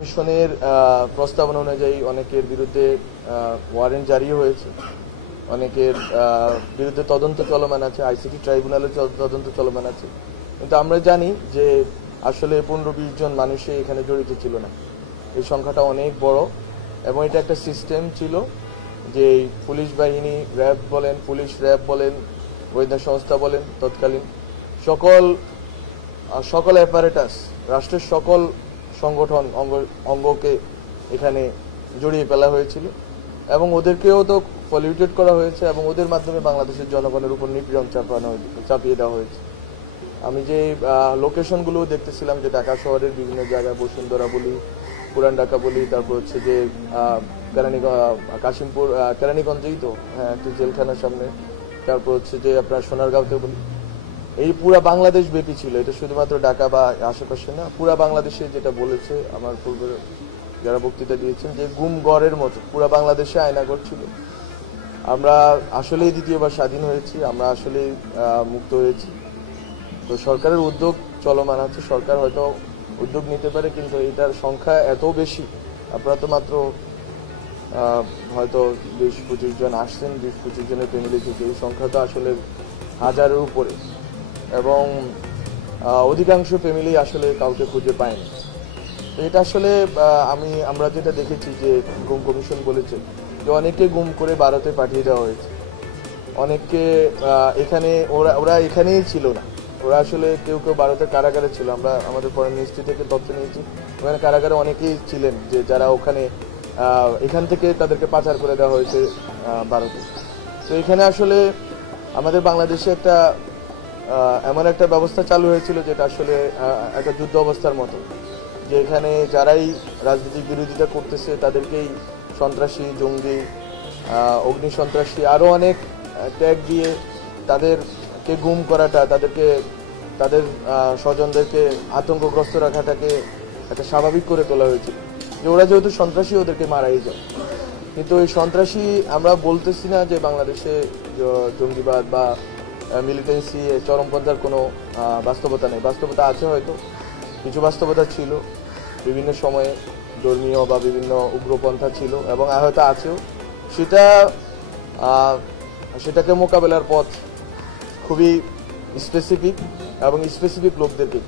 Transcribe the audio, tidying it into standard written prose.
কমিশনের প্রস্তাবনা অনুযায়ী অনেকের বিরুদ্ধে ওয়ারেন্ট জারি হয়েছে, অনেকের বিরুদ্ধে তদন্ত চলমান আছে, আইসিটি ট্রাইব্যুনালের তদন্ত চলমান আছে। কিন্তু আমরা জানি যে আসলে 15-20 জন মানুষই এখানে জড়িত ছিল না। এই সংখ্যাটা অনেক বড় এবং এটা একটা সিস্টেম ছিল যে পুলিশ বাহিনী, র্যাব বলেন, পুলিশ র্যাব বলেন, গোয়েন্দা সংস্থা বলেন, তৎকালীন সকল অ্যাপারেটাস, রাষ্ট্রের সকল সংগঠন অঙ্গকে এখানে জড়িয়ে ফেলা হয়েছিল এবং ওদেরকেও তো পলিউটেড করা হয়েছে এবং ওদের মাধ্যমে বাংলাদেশের জনগণের উপর নিপীড়ন চাপিয়ে দেওয়া হয়েছে। আমি যে লোকেশনগুলো দেখতেছিলাম, যে ঢাকা শহরের বিভিন্ন জায়গায়, বসুন্ধরা বলি, পুরান ঢাকা বলি, তারপর হচ্ছে যে কাশিমপুর, কেরানীগঞ্জেই তো হ্যাঁ একটি জেলখানার সামনে, তারপর হচ্ছে যে আপনার সোনারগাঁওতে বলি, এই পুরা বাংলাদেশ ব্যাপী ছিল। এটা শুধুমাত্র ঢাকা বা আশেপাশে না, পুরা বাংলাদেশে, যেটা বলেছে আমার পূর্বে যারা বক্তৃতা দিয়েছেন, যে গুমগড়ের মতো পুরা বাংলাদেশে আয়নাগর ছিল। আমরা আসলেই দ্বিতীয়বার স্বাধীন হয়েছি, আমরা আসলেই মুক্ত হয়েছি। তো সরকারের উদ্যোগ চলমান আছে, সরকার হয়তো উদ্যোগ নিতে পারে, কিন্তু এটার সংখ্যা এত বেশি। আপনারা তো মাত্র হয়তো 20-25 জন আসছেন, 20-25 জনের ফ্যামিলি থেকে, এই সংখ্যা তো আসলে হাজারের উপরে এবং অধিকাংশ ফ্যামিলি আসলে কাউকে খুঁজে পায়নি। তো এটা আসলে আমরা যেটা দেখেছি যে গুম কমিশন বলেছে যে অনেককে গুম করে ভারতে পাঠিয়ে দেওয়া হয়েছে, অনেককে এখানে ওরা এখানেই ছিল না, ওরা আসলে কেউ কেউ ভারতের কারাগারে ছিল। আমরা আমাদের ফরেন মিনিস্ট্রি থেকে তথ্য নিয়েছি, ওখানে কারাগারে অনেকেই ছিলেন যে যারা ওখানে এখান থেকে তাদেরকে পাচার করে দেওয়া হয়েছে ভারতে। তো এখানে আসলে আমাদের বাংলাদেশে একটা এমন একটা ব্যবস্থা চালু হয়েছিল যেটা আসলে একটা যুদ্ধ অবস্থার মতো, যে এখানে যারাই রাজনৈতিক বিরোধিতা করতেছে তাদেরকেই সন্ত্রাসী, জঙ্গি, অগ্নি সন্ত্রাসী, আরও অনেক ট্যাগ দিয়ে তাদেরকে গুম করাটা, তাদের স্বজনদেরকে আতঙ্কগ্রস্ত রাখাটাকে একটা স্বাভাবিক করে তোলা হয়েছিল, যে ওরা যেহেতু সন্ত্রাসী ওদেরকে মারাই যায়। কিন্তু এই সন্ত্রাসী আমরা বলতেছি না যে বাংলাদেশে জঙ্গিবাদ বা মিলিটেন্সি, চরমপন্থার কোনো বাস্তবতা নেই। বাস্তবতা আছে, হয়তো কিছু বাস্তবতা ছিল, বিভিন্ন সময়ে ধর্মীয় বা বিভিন্ন উগ্রপন্থা ছিল এবং হয়তো আছেও। সেটাকে মোকাবেলার পথ খুবই স্পেসিফিক এবং স্পেসিফিক লোকদেরকে